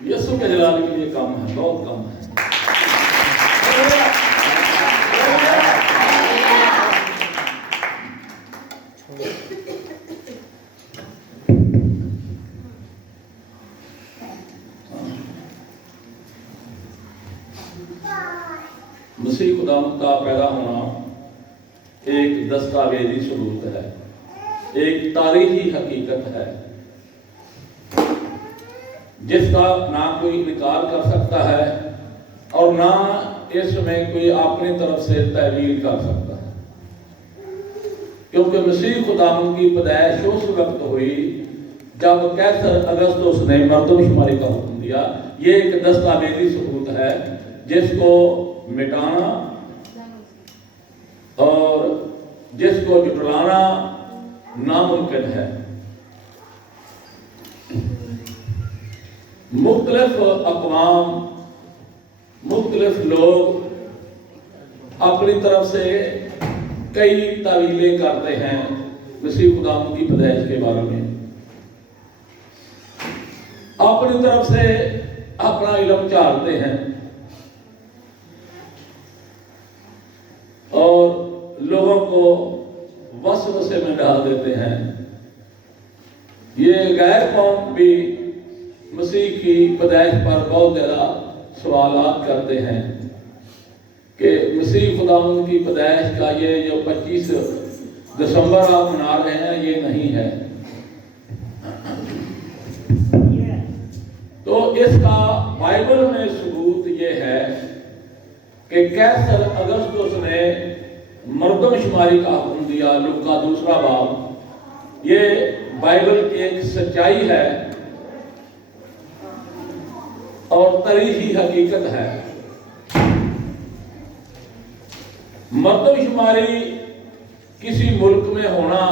यसु के जलाल के लिए कम है, बहुत कम है। मसीह खुदावंद का पैदा होना एक दस्तावेजी सबूत है, एक तारीखी हकीकत है जिसका ना कोई इनकार कर सकता है और ना इसमें कोई अपनी तरफ से तहवील कर सकता है, क्योंकि मसीह खुदावंद की पैदाइश उस वक्त हुई जब कैसर अगस्तुस ने मर्दमशुमारी का हुक्म दिया। ये एक दस्तावेजी सबूत है जिसको मिटाना और जिसको जुटलाना नामुमकिन है। मुख्तलिफ अक़वाम, मुख्तलिफ लोग अपनी तरफ से कई तावीलें करते हैं मसीह खुदावंद की पैदाइश के बारे में, अपनी तरफ से अपना इल्म चाहते हैं और लोगों को वसवसे में डाल देते हैं। ये गैर कौम भी मसीह की पैदाइश पर बहुत ज़्यादा सवालात करते हैं कि मसीह खुदावंद की पैदाइश का ये जो 25 दिसंबर आप मना रहे हैं ये नहीं है। तो इसका बाइबल में सबूत ये है कि कैसर अगस्तुस ने मर्दमशुमारी का हुक्म दिया, लूका 2 बाब। ये बाइबल की एक सच्चाई है और तारीखी हकीकत है। मर्दमशुमारी किसी मुल्क में होना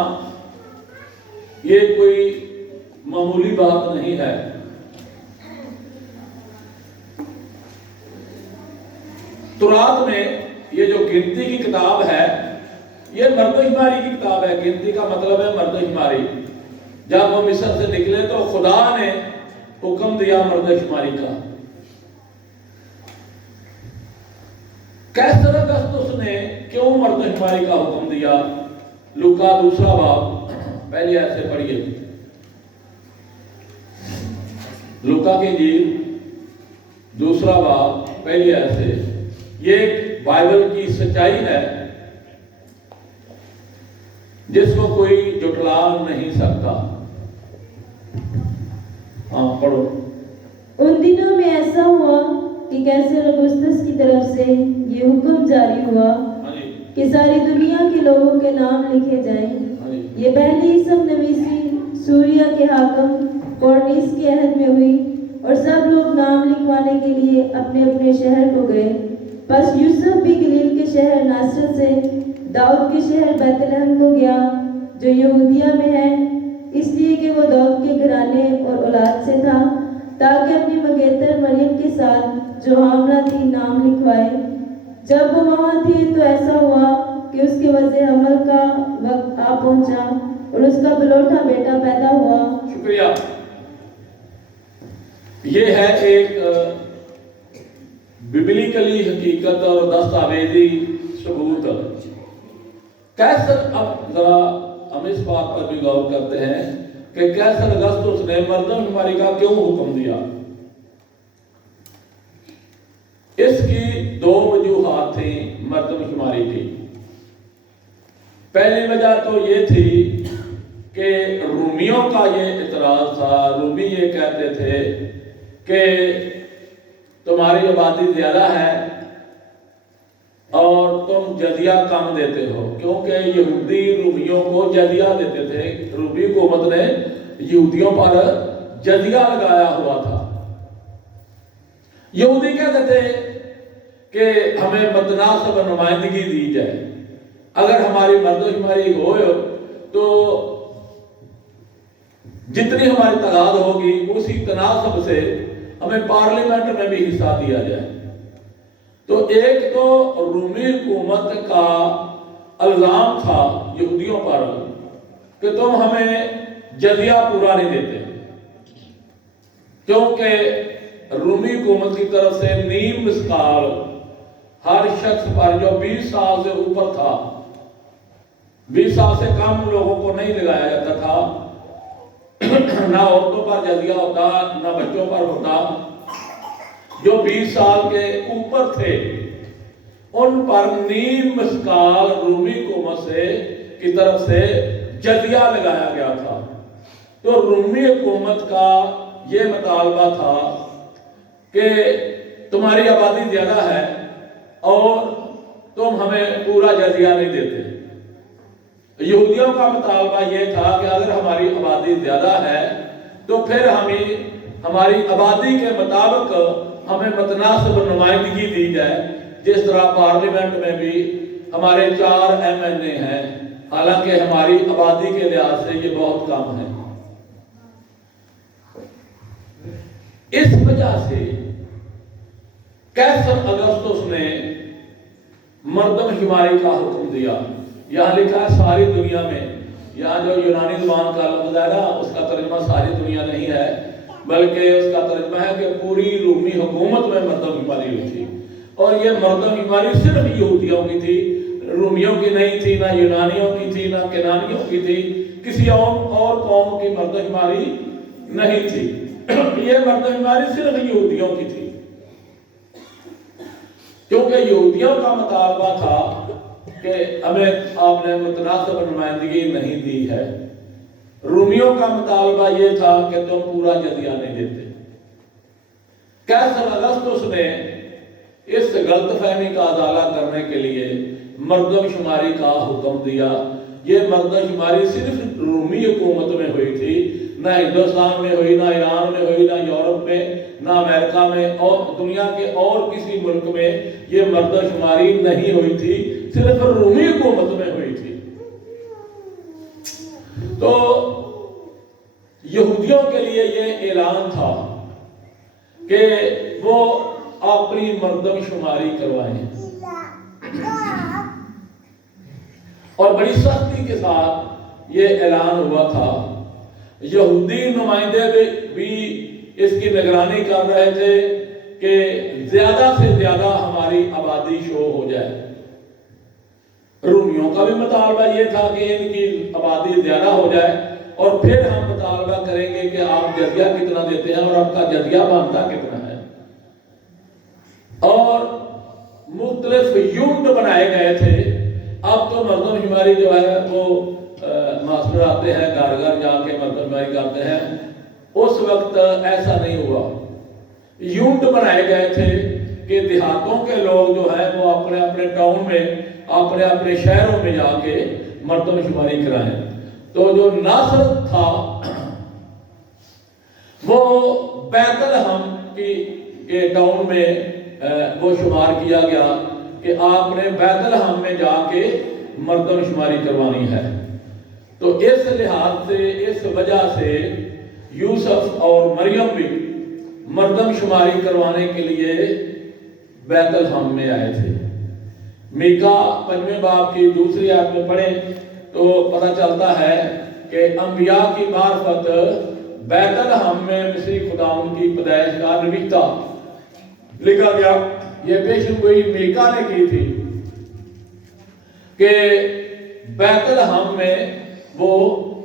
ये कोई मामूली बात नहीं है। तुरात में ये जो गिनती की किताब है ये मर्दमशुमारी की किताब है। गिनती का मतलब है मर्दमशुमारी। जब वो मिस्र से निकले तो खुदा ने हुक्म दिया मर्दमशुमारी का। कैसर अगस्तुस ने क्यों मर्दमशुमारी का हुक्म दिया? लूका 2 बाब पहले ऐसे पढ़िए। लूका की इंजील 2 बाब पहले ऐसे। ये बाइबल की सच्चाई है जिसको कोई जुटला नहीं सकता। हाँ पढ़ो। उन दिनों में ऐसा हुआ कि कैसर अगस्तुस की तरफ से ये हुक्म जारी हुआ कि सारी दुनिया के लोगों के नाम लिखे जाएं। ये पहली सबनवीसी सूरिया के हाकम कोरनीस के अहद में हुई और सब लोग नाम लिखवाने के लिए अपने अपने शहर को गए। बस यूसुफ भी गलील के शहर नासरत से दाऊद के शहर बैतलहम को गया जो यहूदिया में है, इसलिए कि वो दाऊद के घराने और औलाद से था, ताकि अपनी मंगेतर मरियम के साथ जो हामला थी नाम लिखवाए। जब वो वहाँ थी तो ऐसा हुआ कि उसके वजह हमल का वक्त आ पहुंचा और उसका बिलोटा बेटा पैदा हुआ। शुक्रिया। ये है एक बिबलिकली हकीकत और दस्तावेजी सबूत। कैसर, अब जरा हम इस बात पर भी गौर करते हैं कि कैसर अगस्तुस ने मर्दमशुमारी का क्यों हुक्म दिया। इसकी 2 वजूहात थी मर्दमशुमारी की। पहली वजह तो ये थी कि रूमियों का ये इतराज था। रूमी ये कहते थे कि तुम्हारी आबादी ज्यादा है और तुम जजिया कम देते हो, क्योंकि यहूदी रूमियों को जजिया देते थे। रूमी हुकूमत ने यहूदियों पर जजिया लगाया हुआ था। यहूदी कहते थे कि हमें बदनासब नुमाइंदगी दी जाए। अगर हमारी मर्दमशुमारी हो तो जितनी हमारी तादाद होगी उसी तनासब से हमें पार्लियामेंट में भी हिस्सा दिया जाए। तो एक तो रूमी हुकूमत का इल्जाम था यहूदियों पर कि तुम हमें जजिया पूरा नहीं देते, क्योंकि رومی حکومت کی طرف سے نیم مسقال ہر شخص پر جو 20 سال سے اوپر تھا، 20 سال سے کم لوگوں کو نہیں لگایا جاتا تھا، نہ عورتوں پر جزیہ ہوتا نہ بچوں پر ہوتا، جو 20 سال کے اوپر تھے ان پر نیم مسقال رومی حکومت کی طرف سے جزیہ لگایا گیا تھا۔ تو رومی حکومت کا یہ مطالبہ تھا کہ تمہاری آبادی زیادہ ہے اور تم ہمیں پورا جزیہ نہیں دیتے۔ یہودیوں کا مطالبہ یہ تھا کہ اگر ہماری آبادی زیادہ ہے تو پھر ہماری آبادی کے مطابق ہمیں متناسب نمائندگی دی جائے، جس طرح پارلیمنٹ میں بھی ہمارے 4 MNA ہیں، حالانکہ ہماری آبادی کے لحاظ سے یہ بہت کم ہے۔ اس وجہ سے قیصر اگسطس نے مردم شماری کا حکم دیا۔ یہاں لکھا ہے ساری دنیا میں، یہاں جو یونانی زبان کا لفظ ہے نا اس کا ترجمہ ساری دنیا نہیں ہے، بلکہ اس کا ترجمہ ہے کہ پوری رومی حکومت میں مردم شماری ہوئی تھی، اور یہ مردم شماری صرف یہودیوں کی تھی، رومیوں کی نہیں تھی، نہ یونانیوں کی تھی، نہ کنانیوں کی تھی، کسی اور قوم کی مردم شماری نہیں تھی، یہ مردم شماری صرف یہودیوں کی تھی، کیونکہ یہودیوں کا مطالبہ تھا کہ ہمیں آپ نے متناسب نمائندگی نہیں دی ہے۔ رومیوں کا مطالبہ یہ تھا کہ تم پورا جزیہ نہیں دیتے۔ قیصر اگسطس نے اس غلط فہمی کا ازالہ کرنے کے لیے مردم شماری کا حکم دیا۔ یہ مردم شماری صرف رومی حکومت میں ہوئی تھی، نہ ہندوستان میں ہوئی، نہ ایران میں ہوئی، نہ یورپ میں، نہ امریکہ میں، اور دنیا کے اور کسی ملک میں یہ مردم شماری نہیں ہوئی تھی، صرف رومی حکومت میں ہوئی تھی۔ تو یہودیوں کے لیے یہ اعلان تھا کہ وہ اپنی مردم شماری کروائیں، اور بڑی سختی کے ساتھ یہ اعلان ہوا تھا۔ یہودی نمائندے بھی اس کی نگرانی کر رہے تھے کہ زیادہ سے زیادہ ہماری آبادی شو ہو جائے۔ رومیوں کا بھی مطالبہ یہ تھا کہ ان کی آبادی زیادہ ہو جائے، اور پھر ہم مطالبہ کریں گے کہ آپ جزیہ کتنا دیتے ہیں اور آپ کا جزیہ بنتا کتنا ہے۔ اور مختلف یونٹ بنائے گئے تھے۔ اب تو مردم شماری جو ہے وہ ماسٹر آتے ہیں گھر گھر جا کے مردم شماری کرتے ہیں، اس وقت ایسا نہیں ہوا۔ یونٹ بنائے گئے تھے کہ دیہاتوں کے لوگ جو ہے وہ اپنے اپنے ٹاؤن میں، اپنے اپنے شہروں میں جا کے مردم شماری کرائیں۔ تو جو ناصرت تھا وہ بیت لحم کے ٹاؤن میں وہ شمار کیا گیا کہ آپ نے بیت لحم میں جا کے مردم شماری کروانی ہے۔ تو اس لحاظ سے، اس وجہ سے یوسف اور مریم بھی مردم شماری کروانے کے لیے بیت لحم میں آئے تھے۔ میکا 5 باب کی 2 آیت میں پڑھیں تو پتہ چلتا ہے کہ انبیاء کی معرفت بیت لحم میں مسیح خداوند کی پیدائش کا نوشتہ لکھا گیا۔ یہ پیشن گوئی میکا نے کی تھی کہ بیت لحم میں وہ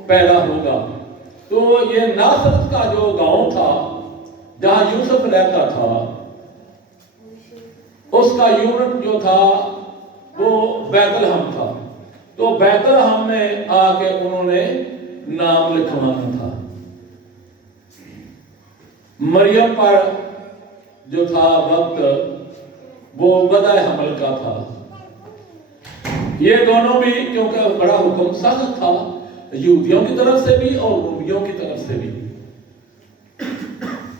پیدا ہوگا۔ تو یہ ناصرت کا جو گاؤں تھا جہاں یوسف رہتا تھا، اس کا یونٹ جو تھا وہ بیت لحم تھا۔ تو بیت لحم میں آ کے انہوں نے نام لکھوانا تھا۔ مریم پر جو تھا وقت وہ وضع حمل کا تھا۔ یہ دونوں بھی کیونکہ بڑا حکم سخت تھا یہودیوں کی طرف سے بھی اور رومیوں کی طرف سے بھی،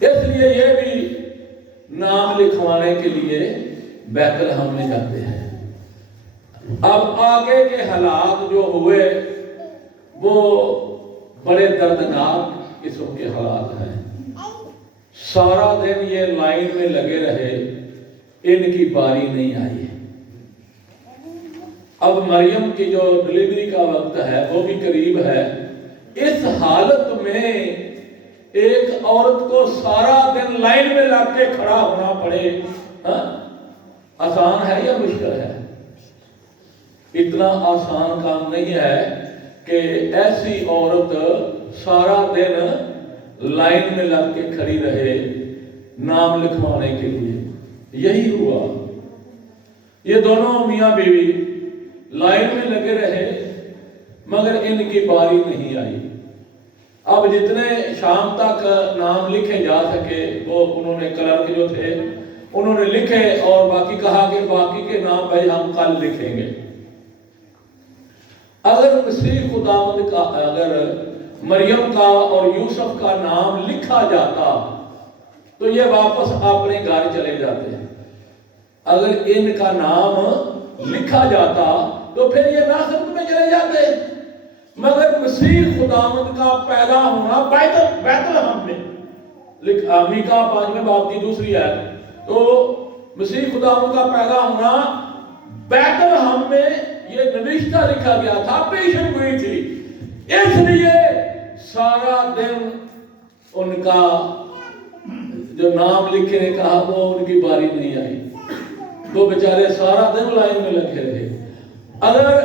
اس لیے یہ بھی نام لکھوانے کے لیے بیت لحم میں جاتے ہیں۔ اب آگے کے حالات جو ہوئے وہ بڑے دردناک قسم کے حالات ہیں۔ سارا دن یہ لائن میں لگے رہے، ان کی باری نہیں آئی۔ اب مریم کی جو ڈلیوری کا وقت ہے وہ بھی قریب ہے۔ اس حالت میں ایک عورت کو سارا دن لائن میں لگ کے کھڑا ہونا پڑے، آسان ہے یا مشکل ہے؟ اتنا آسان کام نہیں ہے کہ ایسی عورت سارا دن لائن میں لگ کے کھڑی رہے نام لکھوانے کے لیے۔ یہی ہوا، یہ دونوں میاں بیوی لائن میں لگے رہے مگر ان کی باری نہیں آئی۔ اب جتنے شام تک نام لکھے جا سکے وہ انہوں نے کلرک جو تھے انہوں نے لکھے، اور باقی کہا کہ باقی کے نام بھائی ہم کل لکھیں گے۔ اگر مسیح خداوند کا، اگر مریم کا اور یوسف کا نام لکھا جاتا تو یہ واپس اپنے گھر چلے جاتے۔ اگر ان کا نام لکھا جاتا تو پھر یہ ناصرت میں چلے جاتے، مگر مسیح خداوند کا پیدا ہونا بیت لحم میں، میکا 5 باب کی دوسری آیت، تو مسیح خداوند کا پیدا ہونا بیت لحم میں یہ نوشتہ لکھا گیا تھا، پیشن گوئی تھی، اس لیے سارا دن ان کا جو نام لکھے نے کہا وہ ان کی باری نہیں آئی، وہ بیچارے سارا دن لائن میں لگے رہے۔ اگر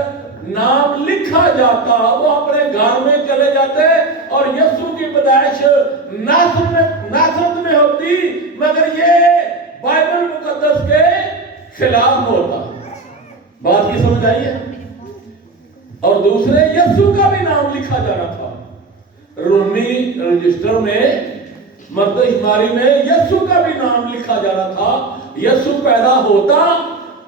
نام لکھا جاتا وہ اپنے گھر میں چلے جاتے اور یسوع کی پیدائش ناصرت میں ہوتی، مگر یہ بائبل مقدس کے خلاف ہوتا۔ بات کی سمجھ آئی ہے؟ اور دوسرے یسوع کا بھی نام لکھا جانا تھا رومی رجسٹر میں، مرد شماری میں یسوع کا بھی نام لکھا جانا تھا۔ یسوع پیدا ہوتا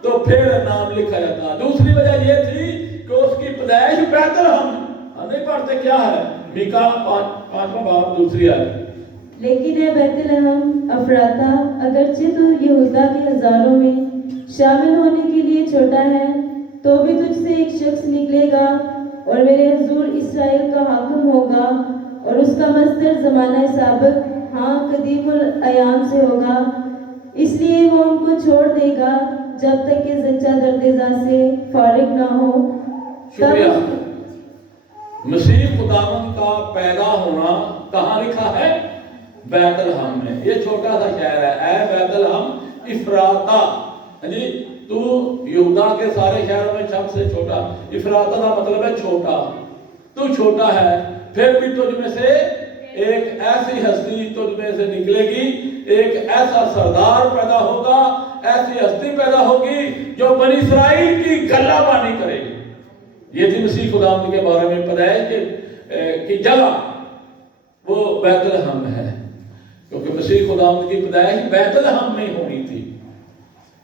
تو پھر نام لکھا جاتا۔ دوسری وجہ یہ تھی کہ اس کی پیدائش بیت لحم، ہم نہیں پڑھتے کیا ہے، میکا 5 باب دوسری آیت، لیکن اے بیت لحم افراطہ، اگرچہ تو یہودا کے ہزاروں میں شامل ہونے کے لیے چھوٹا ہے، تو بھی تجھ سے ایک شخص نکلے گا اور میرے حضور اسرائیل کا حاکم ہوگا، اور اس کا مصدر زمانہ سابق، ہاں قدیم الایام سے ہوگا، اس لیے وہ ان کو چھوڑ دے گا جب تک کہ زچہ دردزہ سے فارغ نہ ہو۔ شکریہ۔ مسیح خداوند کا پیدا ہونا کہاں لکھا ہے؟ بیت لحم میں۔ یہ چھوٹا سا شہر ہے، اے بیت لحم افراطہ، جی تو یہودا کے سارے شہروں میں سب سے چھوٹا، افراطہ کا مطلب ہے چھوٹا، تو چھوٹا ہے، پھر بھی تجھ میں سے ایک ایسی ہستی تجھ میں سے نکلے گی، ایک ایسا سردار پیدا ہوگا، ایسی ہستی پیدا ہوگی جو بنی اسرائیل کی گلہ بانی کرے گی۔ یہ تھی مسیح خداوند کے بارے میں پیدائش کی جگہ، وہ بیت لحم ہے، کیونکہ مسیح خداوند کی پیدائش بیت لحم میں ہونی تھی،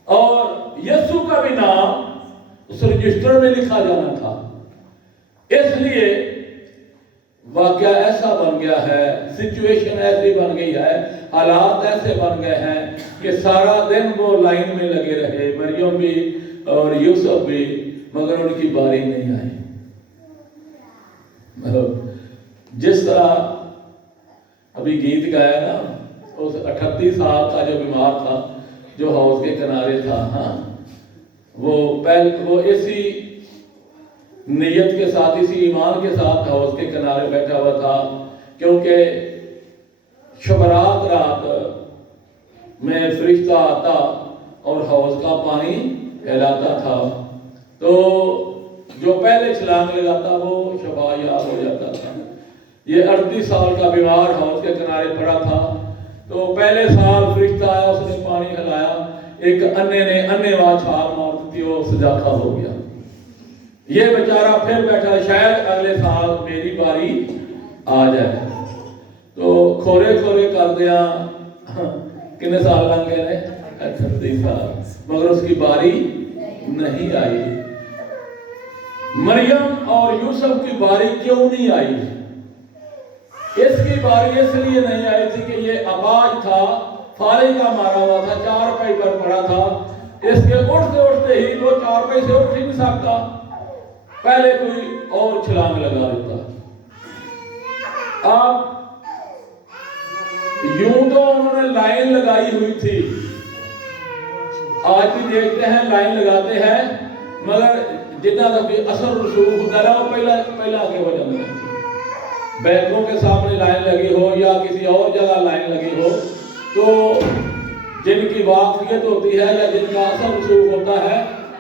اور یسوع کا بھی نام اس رجسٹر میں لکھا جانا تھا۔ اس لیے واقعہ ایسا بن گیا ہے، سچویشن ایسی بن گئی ہے، حالات ایسے بن گئے ہیں کہ سارا دن وہ لائن میں لگے رہے، مریم بھی اور یوسف بھی، مگر ان کی باری نہیں آئی۔ جس طرح ابھی گیت گایا نا، اس 38 سال کا جو بیمار تھا جو ہاؤس کے کنارے تھا، ہاں وہ اسی نیت کے ساتھ، اسی ایمان کے ساتھ ہاؤس کے کنارے بیٹھا ہوا تھا، کیونکہ شبرات رات میں فرشتہ آتا اور ہاؤس کا پانی پھیلاتا تھا، تو جو پہلے چھلانگ لگاتا وہ شفا یاب ہو جاتا تھا۔ یہ 38 سال کا بیمار ہاؤس کے کنارے پڑا تھا، تو پہلے سال فرشتہ آیا، اس نے پانی ہلایا، ایک انے واہ چھال مار دی، وہ سجاکا ہو گیا۔ یہ بیچارہ پھر بیٹھا، شاید اگلے سال میری باری آ جائے، تو کھورے کر دیا، کتنے سال لگ گئے؟ 38 سال، مگر اس کی باری نہیں آئی۔ مریم اور یوسف کی باری کیوں نہیں آئی؟ اس کی باری اس لیے نہیں آئی تھی کہ یہ اباج تھا، فالج کا مارا ہوا تھا، 4 پائی پر پڑا تھا، اس کے اٹھتے ہی وہ 4 پائی سے اٹھ ہی نہیں سکتا، پہلے کوئی اور چھلانگ لگا دیتا۔ اب یوں تو انہوں نے لائن لگائی ہوئی تھی، آج بھی دیکھتے ہیں لائن لگاتے ہیں، مگر جتنا تک اثر رسوخ ہوتا ہے وہ پہلا آگے ہو جاتا ہے۔ बैंकों के सामने लाइन लगी हो या किसी और जगह लाइन लगी हो, तो जिनकी वाकफियत होती है या जिनका असर रसूख होता है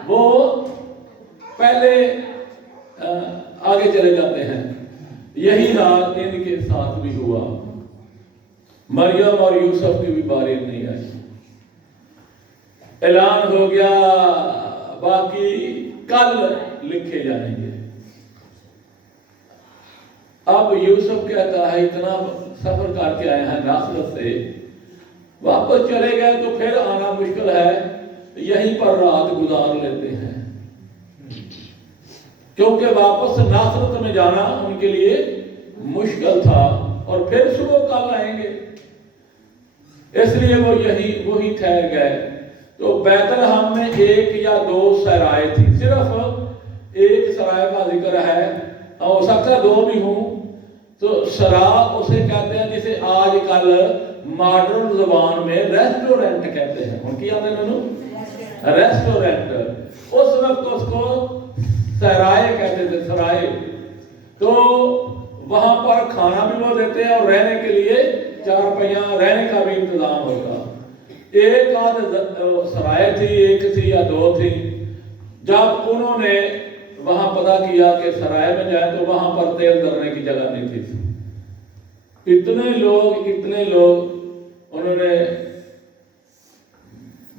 वो पहले आगे चले जाते हैं। यही हाल इनके साथ भी हुआ। मरियम और यूसुफ की भी बारी नहीं आई, ऐलान हो गया बाकी कल लिखे जाएंगे। अब यूसुफ कहता है इतना सफर करके आए हैं नासरत से, वापस चले गए तो फिर आना मुश्किल है, यहीं पर रात गुजार लेते हैं, क्योंकि वापस नासरत में जाना उनके लिए मुश्किल था और फिर सुबह कल आएंगे, इसलिए वो वही ठहर गए। तो बैतलहम में एक या दो सराय थी, सिर्फ एक सराय का जिक्र है, हो सकता है दो भी हों। तो सरा उसे कहते हैं जिसे आजकल मॉडर्न जुबान में रेस्टोरेंट कहते हैं। उनकी याद है मैनू रेस्टोरेंट, उस वक्त उसको सराय कहते थे, सराय। तो वहां पर खाना भी वो देते हैं और रहने के लिए चारपाइयां, रहने का भी इंतजाम होगा। एक आध सराय थी, एक थी या दो थी। जब उन्होंने वहां पता किया कि सराय में जाए तो वहां पर तेल धरने की जगह नहीं थी। इतने लोग उन्होंने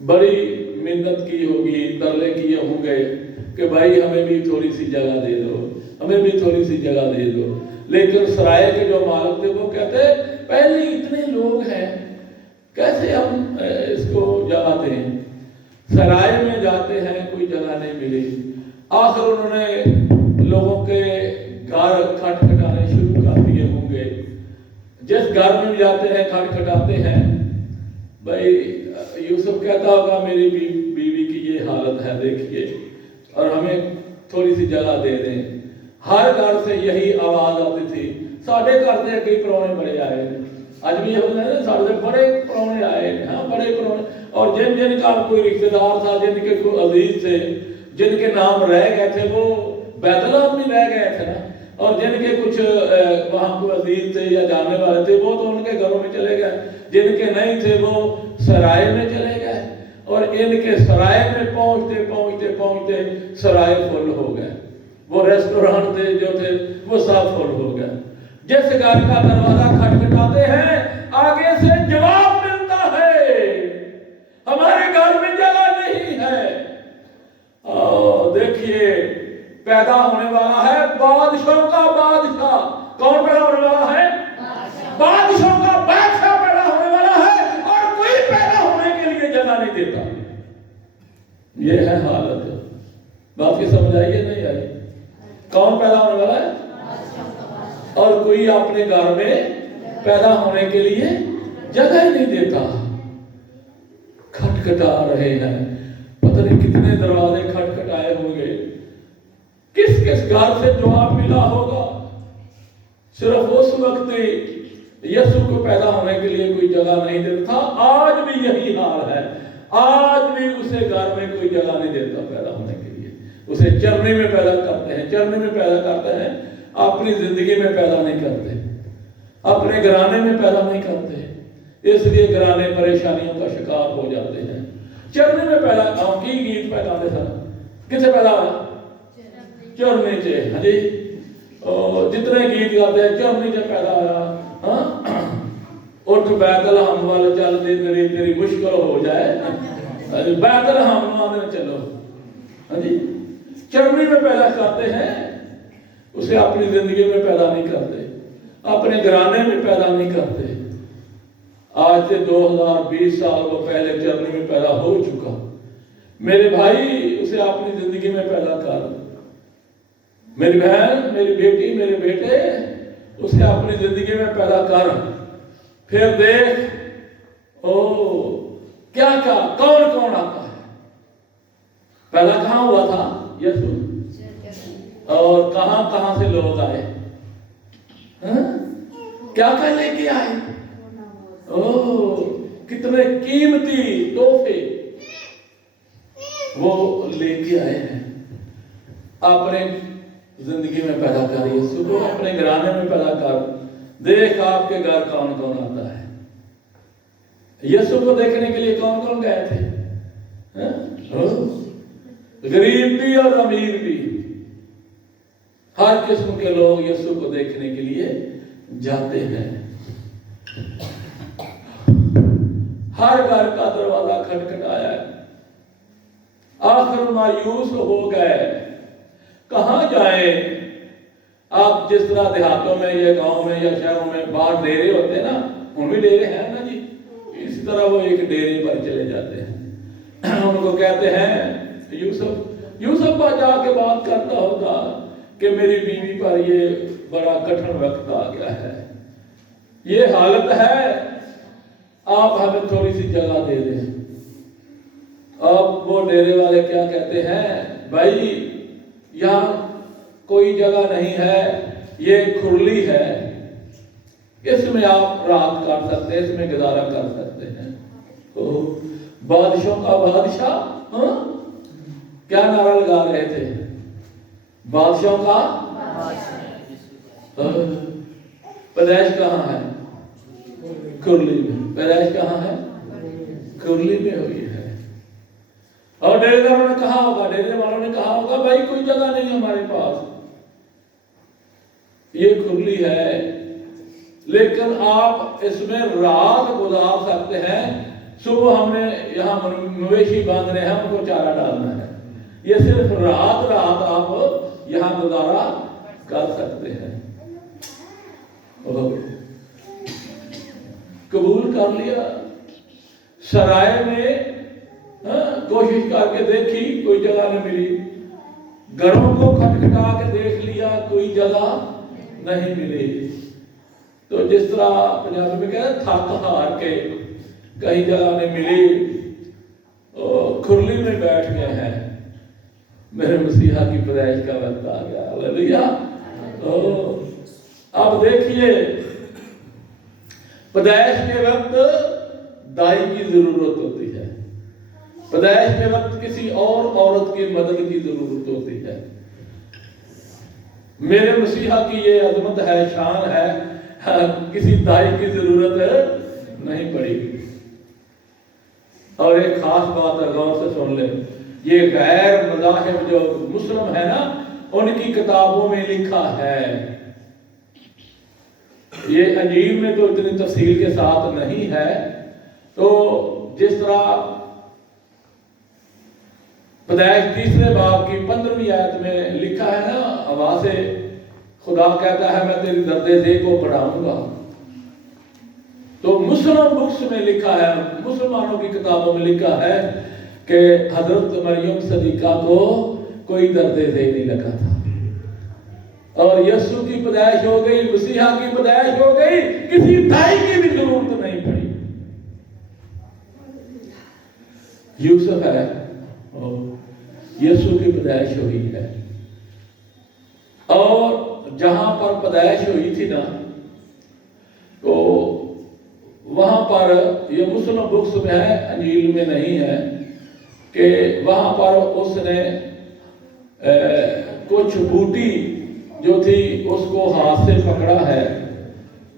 बड़ी मिन्नत की होगी, तरले किए होंगे कि भाई हमें भी थोड़ी सी जगह दे दो, हमें भी थोड़ी सी जगह दे दो। लेकिन सराय के जो मालिक थे वो कहते पहले इतने लोग हैं, कैसे हम इसको जगह दें। सराय में जाते हैं, कोई जगह नहीं मिली। आखिर उन्होंने लोगों के घर खटखटाने शुरू कर दिए होंगे। जिस घर में जाते हैं खटखटाते हैं, भाई यूसुफ कहता होगा मेरी बीवी की ये हालत है देखिए, और हमें थोड़ी सी जगह दे दें। हर घर से यही आवाज आती थी, साढ़े घर से कई परौने बड़े आए, आज भी ये साढ़े बड़े परौने आए, हाँ बड़े परौने। और जिनका कोई रिश्तेदार था, जिनके कोई अजीज थे, जिनके नाम रह गए थे वो बैतलहम में रह गए थे ना, और जिनके कुछ वहां को अजीज थे या जानने वाले थे वो तो उनके घरों में चले गए, जिनके नहीं थे वो सराय में चले गए। और इनके सराय में पहुंचते सराय फुल हो गए। वो रेस्टोरेंट थे जो थे वो सब फुल हो गए। जिस घर का दरवाजा खटखटाते हैं आगे से जवाब मिलता है, हमारे घर में जगह नहीं है। देखिए पैदा होने वाला है बादशाह का बादशाह। कौन पैदा होने वाला है? बादशाह का बादशाह पैदा होने वाला है, और कोई पैदा होने के लिए जगह नहीं देता। ये है हालत। बात की समझ आई है नहीं आई? कौन पैदा होने वाला है? और कोई अपने घर में पैदा होने के लिए जगह ही नहीं देता। खटखटा रहे हैं, पता नहीं कितने दरवाजे खटखटाए होंगे, किस किस घर से जवाब मिला होगा। सिर्फ उस वक्त यीशु को पैदा होने के लिए कोई जगह नहीं देता था। आज भी यही हाल है, आज भी उसे घर में कोई जगह नहीं देता पैदा होने के लिए। उसे चरनी में पैदा करते हैं, चरनी में पैदा करते हैं, अपनी जिंदगी में पैदा नहीं करते, अपने घराने में पैदा नहीं करते, इसलिए घराने परेशानियों का शिकार हो जाते हैं। चरनी में पैदा की गीत पैदा होते सर किसे पैदा हुआ? चरनी से। हाँ जी, जितने गीत गाते हैं चरनी से पैदा हुआ। हाँ, उठ बैतलहम वाले चल दे तेरी मुश्किल हो जाए, बैतलहम वाले चलो। हाँ जी, चरनी में पैदा करते हैं, उसे अपनी जिंदगी में पैदा नहीं करते, अपने घराने में पैदा नहीं करते। आज से 2020 साल वो पहले चरनी में पैदा हो चुका। मेरे भाई उसे अपनी जिंदगी में पैदा कर, मेरी बहन, मेरी बेटी, मेरे बेटे, उसे अपनी जिंदगी में पैदा कर। फिर देख ओ क्या क्या कौन कौन आता है। पैदा कहां हुआ था? यीशु। और कहां कहां से लोग आए, क्या क्या लेके आए? ओ कितने कीमती तोहफे वो लेके आए हैं। अपने जिंदगी में पैदा कर, यीशु को अपने घराने में पैदा कर। देख आपके घर कौन कौन आता है। यीशु को देखने के लिए कौन कौन गए थे? गरीब भी और अमीर भी, हर किस्म के लोग यीशु को देखने के लिए जाते हैं। हर घर का दरवाजा खटखटाया है। आखिर मायूस हो गए, कहां जाए? आप जिस तरह देहातों में या गांव में या शहरों में बाहर डेरे होते हैं ना, उनमें डेरे हैं ना जी, इसी तरह वो एक डेरे पर चले जाते हैं। उनको कहते हैं यूसुफ। यूसुफ जाके बात करता होगा कि मेरी बीवी पर ये बड़ा कठिन वक्त आ गया है, ये हालत है, आप हमें थोड़ी सी जगह दे दें। अब वो डेरे वाले क्या कहते हैं, भाई यहाँ कोई जगह नहीं है, ये खुरली है, इसमें आप रात काट सकते हैं, इसमें गुजारा कर सकते हैं। तो बादशाहों का बादशाह क्या नारा लगा रहे थे? बादशाहों का पैदाइश कहाँ है? खुरली में। पैदाइश कहाँ है? खुरली में हुई है। और डेरेदारों ने कहा होगा, डेरे वालों ने कहा होगा, भाई कोई जगह नहीं हमारे पास, ये खुरली है, लेकिन आप इसमें रात गुजार सकते हैं। सुबह हमने यहाँ मवेशी बांधने हैं, उनको चारा डालना है, ये सिर्फ रात आप यहाँ गुजारा कर सकते हैं। कबूल कर लिया। सराय में कोशिश करके देखी, कोई जगह नहीं मिली। घरों को खटखटा के देख लिया, कोई जगह नहीं मिली। तो जिस तरह पंजाबी में कहते थक हार के कहीं जगह नहीं मिली, खुरली में बैठ गए हैं। मेरे मसीहा की पैदाइश का वक्त आ गया। हालेलुया। तो अब देखिए, पैदाइश के वक्त दाई की जरूरत होती है, पैदाइश के वक्त किसी और औरत की मदद की जरूरत होती है। मेरे मसीहा की ये अजमत है, शान है, किसी दाई की जरूरत नहीं पड़ेगी। और एक खास बात है, गौर से सुन ले, ये गैर मज़ाहिब जो मुस्लिम है ना, उनकी किताबों में लिखा है, ये अंजील में तो इतनी तफसील के साथ नहीं है। तो जिस तरह पैदाइश 3 बाब की 15वीं आयत में लिखा है ना, हवा से खुदा कहता है मैं तेरी दर्दे दे को बढ़ाऊंगा। तो मुस्लिम बुक्स में लिखा है, मुसलमानों की किताबों में लिखा है कि हजरत मरियम सदीका को कोई दर्दे दे नहीं लगा था, और यीशु की पैदाइश हो गई, मसीहा की पैदाइश हो गई, किसी दाई की भी जरूरत नहीं पड़ी। यूसुफ है, यीशु की पैदाइश हुई है। और जहां पर पैदाइश हुई थी ना, तो वहां पर, ये मुस्लिम बुक्स में है, अंजील में नहीं है, कि वहां पर उसने कुछ बूटी जो थी उसको हाथ से पकड़ा है,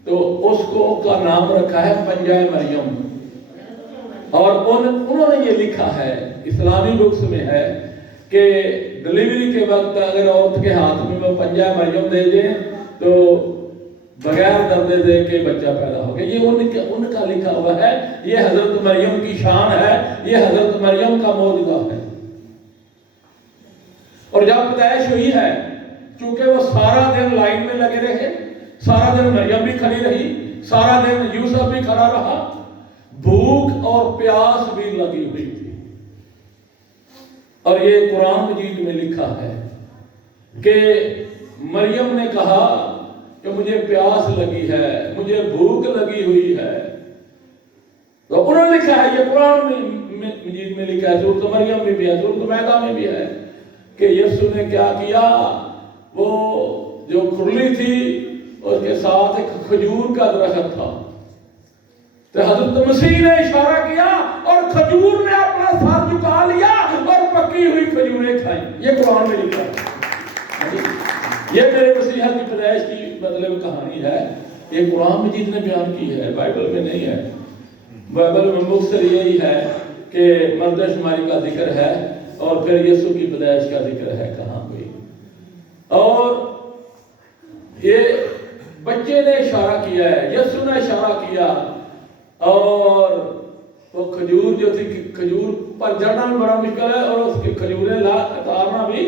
तो उसको का नाम रखा है पंजा मरियम। और उन्होंने ये लिखा है, इस्लामी बुक्स में है कि डिलीवरी के वक्त अगर औरत के हाथ में वो पंजा मरियम दे दें तो बगैर दर्द दे के बच्चा पैदा हो गया। ये उनका लिखा हुआ है, ये हजरत मरियम की शान है, ये हजरत मरियम का मौजूदा है। और जब पैदाइश हुई है, क्योंकि वो सारा दिन लाइन में लगे रहे, सारा दिन मरियम भी खड़ी रही, सारा दिन यूसुफ भी खड़ा रहा, भूख और प्यास भी लगी हुई थी। और ये कुरान मजीद में लिखा है कि मरियम ने कहा कि मुझे प्यास लगी है, मुझे भूख लगी हुई है। तो उन्होंने लिखा है, ये कुरान मजीद में लिखा है, सूरत मरियम में भी है, सूरत मैदा में भी है, कि यीशु ने क्या किया, वो जो खुरली थी उसके साथ एक खजूर का दरख्त था, तो हजरत मसीह ने इशारा किया और खजूर ने अपना सर झुका लिया और पकी हुई खजूरें खाई। ये कुरान में लिखा है। मतलब कहानी है, ये कुरान मजीद ने बयान की है, बाइबल में नहीं है। बाइबल में मुख्तसर यही है कि मर्दशुमारी का जिक्र है और फिर यीशु की पैदाइश का जिक्र है कहाँ हुई। और ये बच्चे ने इशारा किया है, यीशु ने इशारा किया, और वो खजूर जो थी, खजूर पर चढ़ना भी बड़ा मुश्किल है और उसके खजूरें उतारना भी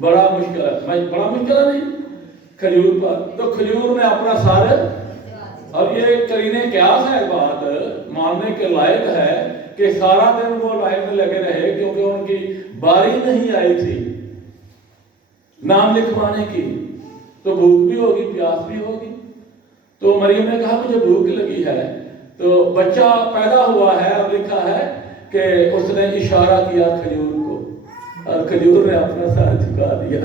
बड़ा मुश्किल है, बड़ा मुश्किल है नहीं खजूर पर। तो खजूर ने अपना सर, और ये करीने क्यास है, बात मानने के लायक है कि सारा दिन वो लाइन में लगे रहे, क्योंकि उनकी बारी नहीं आई थी नाम लिखवाने की, तो भूख भी होगी, प्यास भी होगी। तो मरियम ने कहा मुझे भूख लगी है, तो बच्चा पैदा हुआ है और लिखा है कि उसने इशारा किया खजूर को और खजूर ने अपना सर झुका दिया।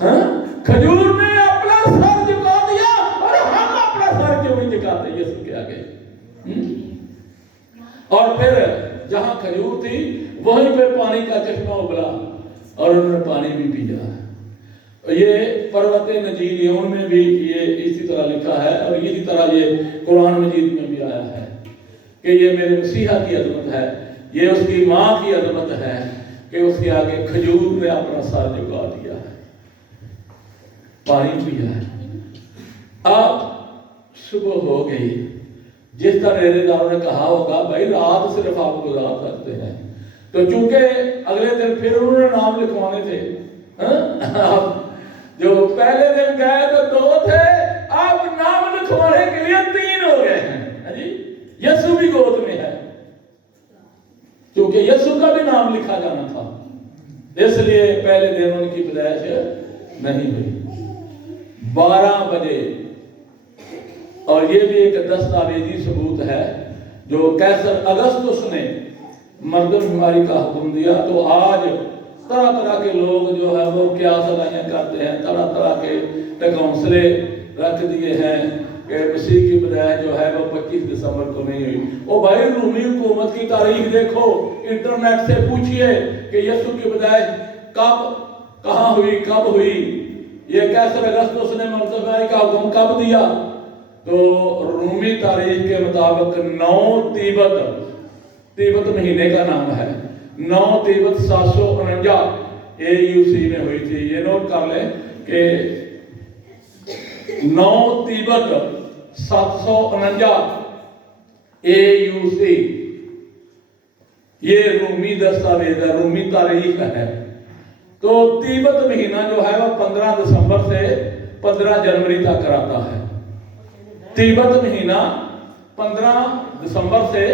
हाँ, खजूर ने अपना सर झुका दिया, और हम अपना सर क्यों नहीं झुकाते यीशु के आगे? और फिर जहां खजूर थी वहीं पे पानी का चश्मा उबला और उन्होंने पानी भी पिया। ये पर्वत नजीलियों में भी ये इसी तरह लिखा है, और इसी तरह ये कुरान मजीद में भी आया है कि ये मेरे मसीहा की अजमत है, ये उसकी माँ की अजमत है कि उसके आगे खजूर ने अपना सर झुका दिया है, पानी पिया है। अब सुबह हो गई, जिस तरह रेरेदारों ने कहा होगा भाई रात सिर्फ आप गुजार सकते हैं, तो चूंकि अगले दिन फिर उन्होंने नाम लिखवाने थे, अब जो पहले दिन गए तो 2 थे, अब नाम लिखवाने के लिए 3 हो गए हैं जी। यीशु भी गोद में है, क्योंकि यीशु का भी नाम लिखा जाना था, इसलिए पहले दिन उनकी पैदाइश नहीं हुई। 12 बजे, और ये भी एक दस्तावेजी सबूत है, जो कैसर अगस्तुस ने मर्दमशुमारी का हुक्म दिया, तो आज तरह तरह के लोग जो है वो क्या सलाहियाँ करते हैं, तरह तरह के टकौंसले रख दिए हैं कि मसीह की पैदाइश जो है वो 25 दिसंबर को नहीं हुई। ओ भाई, रूमी हुकूमत की तारीख देखो, इंटरनेट से पूछिए कि यीशु की पैदाइश कब, कहाँ हुई, कब हुई। ये कैसर अगस्तुस ने मर्दमशुमारी का हुक्म कब दिया? तो रूमी तारीख के मुताबिक 9 तीबत महीने का नाम है, 9 तीबत 749 AUC में हुई थी। ये नोट कर ले कि 9 तीबत 749 AUC, ये रूमी दस्तावेज है, रूमी तारीख है। तो तीबत महीना जो है वो 15 दिसंबर से 15 जनवरी तक रहता है। तीबत महीना 15 दिसंबर से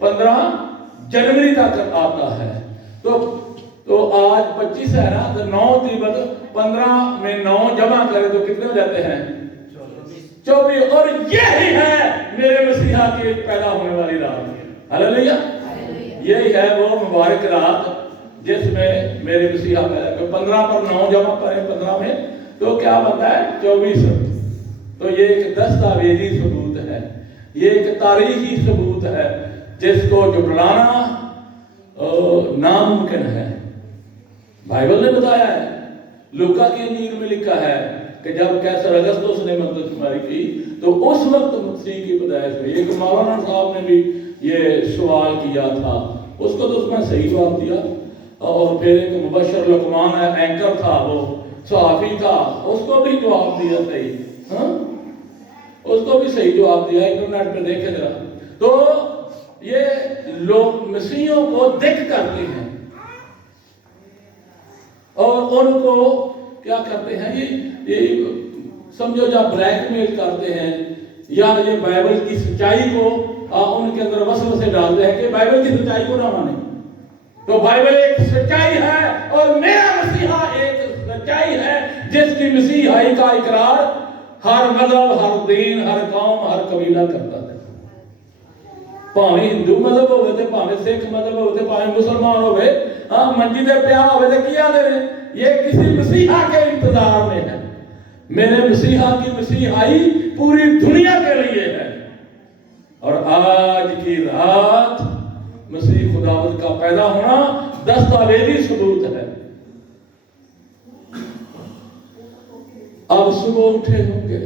15 जनवरी तक आता है। तो आज 25 है ना, तो 9 तीबत 15 में 9 जमा करें तो कितने हो जाते हैं? 24। और यही है मेरे मसीहा के पैदा होने वाली रात। हालेलुया। यही है वो मुबारक रात जिसमें मेरे मसीहा पैदा। 15 पर 9 जमा करें 15 में तो क्या बनता है? 24। तो ये एक दस्तावेजी सबूत है, ये एक तारीखी सबूत है जिसको जुटलाना नामुमकिन है। बाइबल ने बताया है, लूका की इंजील में लिखा है कि जब कैसर अगस्तुस ने मर्दमशुमारी की तो उस वक्त मसीह की पैदाइश हुई। एक मौलाना साहब ने भी ये सवाल किया था, उसको तो उसने सही जवाब दिया। और फिर एक मुबशर लुकमान एंकर था, वो सहाफी था, उसको भी जवाब दिया सही। हाँ, उसको भी सही जवाब दिया, इंटरनेट पे देखे जरा। तो ये लोग मसीहियों को दिख करते हैं और उनको क्या करते हैं, ये समझो या ब्लैकमेल करते हैं, या ये बाइबल की सच्चाई को उनके अंदर वसवसे डालते हैं कि बाइबल की सच्चाई को ना माने। तो बाइबल एक सच्चाई है और मेरा मसीहा एक सच्चाई है जिसकी मसीहाई का इकरार हर मजहब, हर दीन, हर कौम, हर कबीला करता है। भावे हिंदू मजहब होवे ते भावे सिख मजहब होवे ते भावे मुसलमान होवे, मंजी दे पिया होवे ते की आंदे ने, ये किसी मसीहा के इंतजार में है। मेरे मसीहा की मसीहाई पूरी दुनिया के लिए है। और आज की रात मसीह खुदावंद का पैदा होना दस्तावेजी सबूत है। अब सुबह उठे होंगे,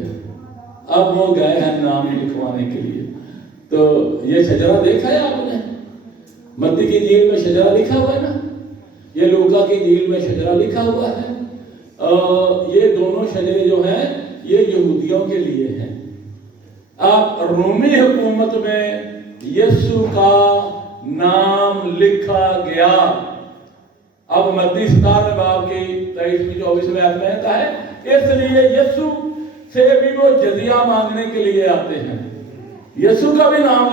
अब वो गए हैं नाम लिखवाने के लिए। तो ये शजरा देखा है आपने? मत्ती की इंजील में शजरा लिखा हुआ है ना, ये लूका की इंजील में शजरा लिखा हुआ है। ये दोनों शजरे जो हैं ये यहूदियों के लिए हैं। अब रोमी हुकूमत में यीशु का नाम लिखा गया। अब मत्ती 17 बाब की 23-24 आयत में आता है, इसलिए यीशु से भी वो जजिया मांगने के लिए आते हैं। यीशु का भी नाम